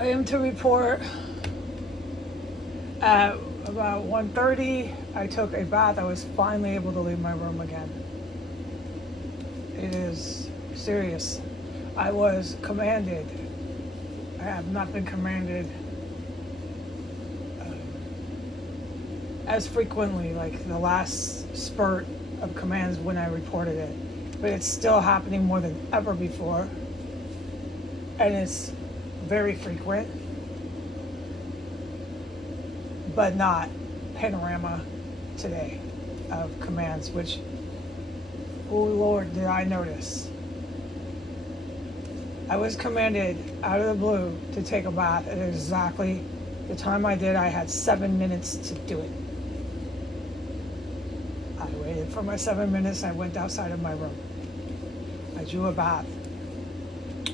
I am to report at about 1:30. I took a bath. I was finally able to leave my room again. It is serious. I was commanded. I have not been commanded as frequently, like the last spurt of commands when I reported it. But it's still happening more than ever before. And it's very frequent, but not panorama today of commands, which, oh Lord, did I notice. I was commanded out of the blue to take a bath at exactly the time I did. I had 7 minutes to do it. I waited for my 7 minutes and I went outside of my room. I drew a bath.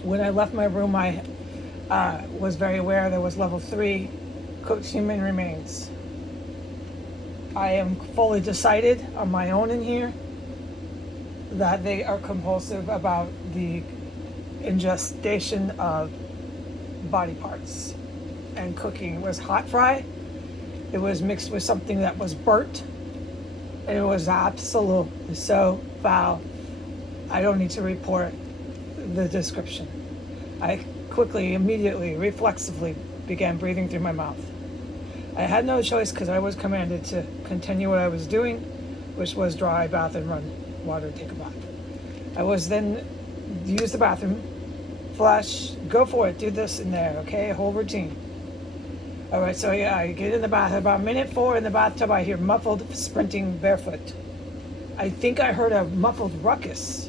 When I left my room, I was very aware there was level 3 cooked human remains. I am fully decided on my own in here that they are compulsive about the ingestion of body parts and cooking. It was hot fry. It was mixed with something that was burnt, and it was absolutely so foul. I don't need to report the description. I quickly, immediately, reflexively began breathing through my mouth. I had no choice because I was commanded to continue what I was doing, which was dry bath and run water, take a bath. I was then use the bathroom, flush, go for it, do this and there, okay, whole routine. All right, so yeah, I get in the bath. About minute 4 in the bathtub, I hear muffled sprinting barefoot. I think I heard a muffled ruckus.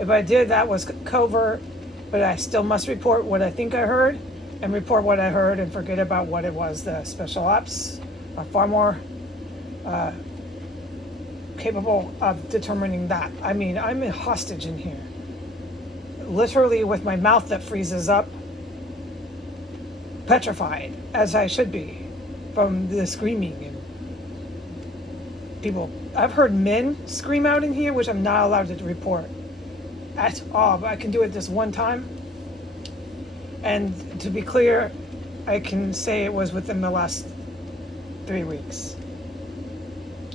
If I did, that was covert, but I still must report what I think I heard and report what I heard and forget about what it was. The special ops are far more capable of determining that. I mean, I'm a hostage in here. Literally with my mouth that freezes up, petrified, as I should be, from the screaming and people. I've heard men scream out in here, which I'm not allowed to report at all, but I can do it this one time. And to be clear, I can say it was within the last 3 weeks.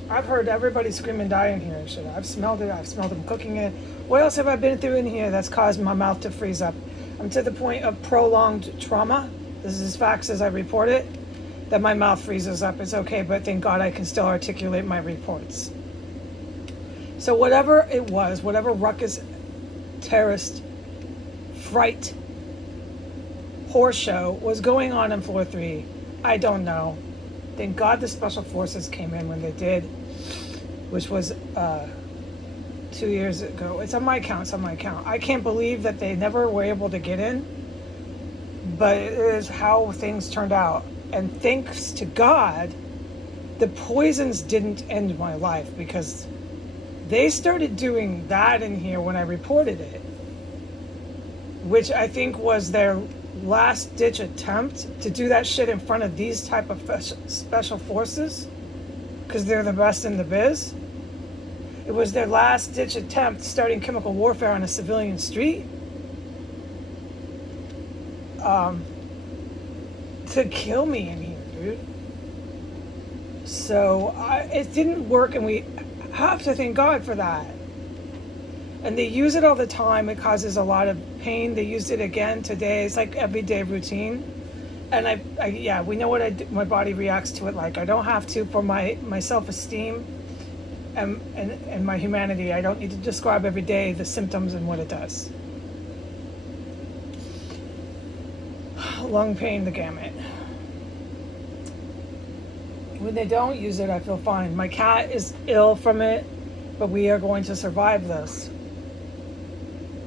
I've heard everybody scream and die in here and shit. I've smelled it. I've smelled them cooking it. What else have I been through in here that's caused my mouth to freeze up? I'm to the point of prolonged trauma. This is as facts as I report it, that my mouth freezes up. It's okay, but thank God I can still articulate my reports. So whatever it was, whatever ruckus, terrorist, fright, horror show was going on floor 3, I don't know. Thank God the special forces came in when they did, which was 2 years ago. It's on my account. I can't believe that they never were able to get in, but it is how things turned out. And thanks to God, the poisons didn't end my life, because they started doing that in here when I reported it, which I think was their last ditch attempt to do that shit in front of these type of special forces, because they're the best in the biz. It was their last ditch attempt starting chemical warfare on a civilian street to kill me in here, dude. So it didn't work, and we have to thank God for that. And they use it all the time. It causes a lot of pain. They used it again today. It's like everyday routine. And I we know what my body reacts to it like. I don't have to, for my self-esteem and my humanity. I don't need to describe every day the symptoms and what it does. Lung pain, the gamut. When they don't use it, I feel fine. My cat is ill from it, but we are going to survive this.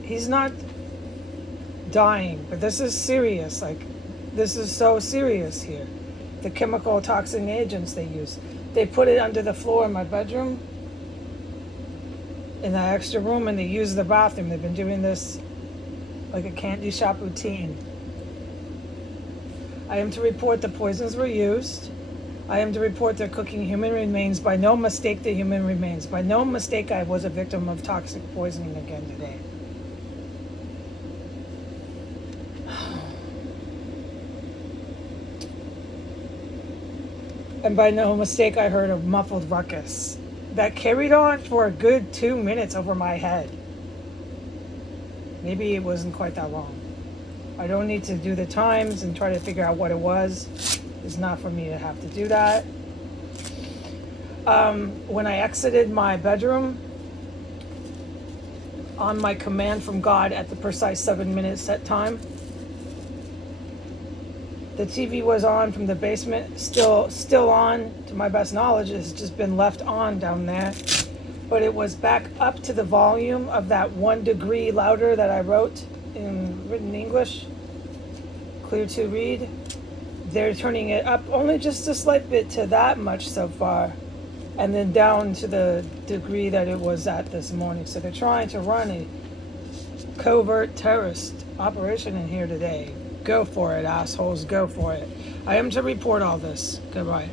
He's not dying, but this is serious. Like, this is so serious here. The chemical toxin agents they use. They put it under the floor in my bedroom, in the extra room, and they use the bathroom. They've been doing this like a candy shop routine. I am to report the poisons were used. I am to report they're cooking human remains. By no mistake, the human remains. By no mistake, I was a victim of toxic poisoning again today. And by no mistake, I heard a muffled ruckus that carried on for a good 2 minutes over my head. Maybe it wasn't quite that long. I don't need to do the times and try to figure out what it was. It's not for me to have to do that. When I exited my bedroom, on my command from God at the precise 7-minute set time, the TV was on from the basement, still on, to my best knowledge. It's just been left on down there. But it was back up to the volume of that 1 degree louder that I wrote in written English, clear to read. They're turning it up only just a slight bit to that much so far, and then down to the degree that it was at this morning. So they're trying to run a covert terrorist operation in here today. Go for it, assholes, go for it. I am to report all this. Goodbye.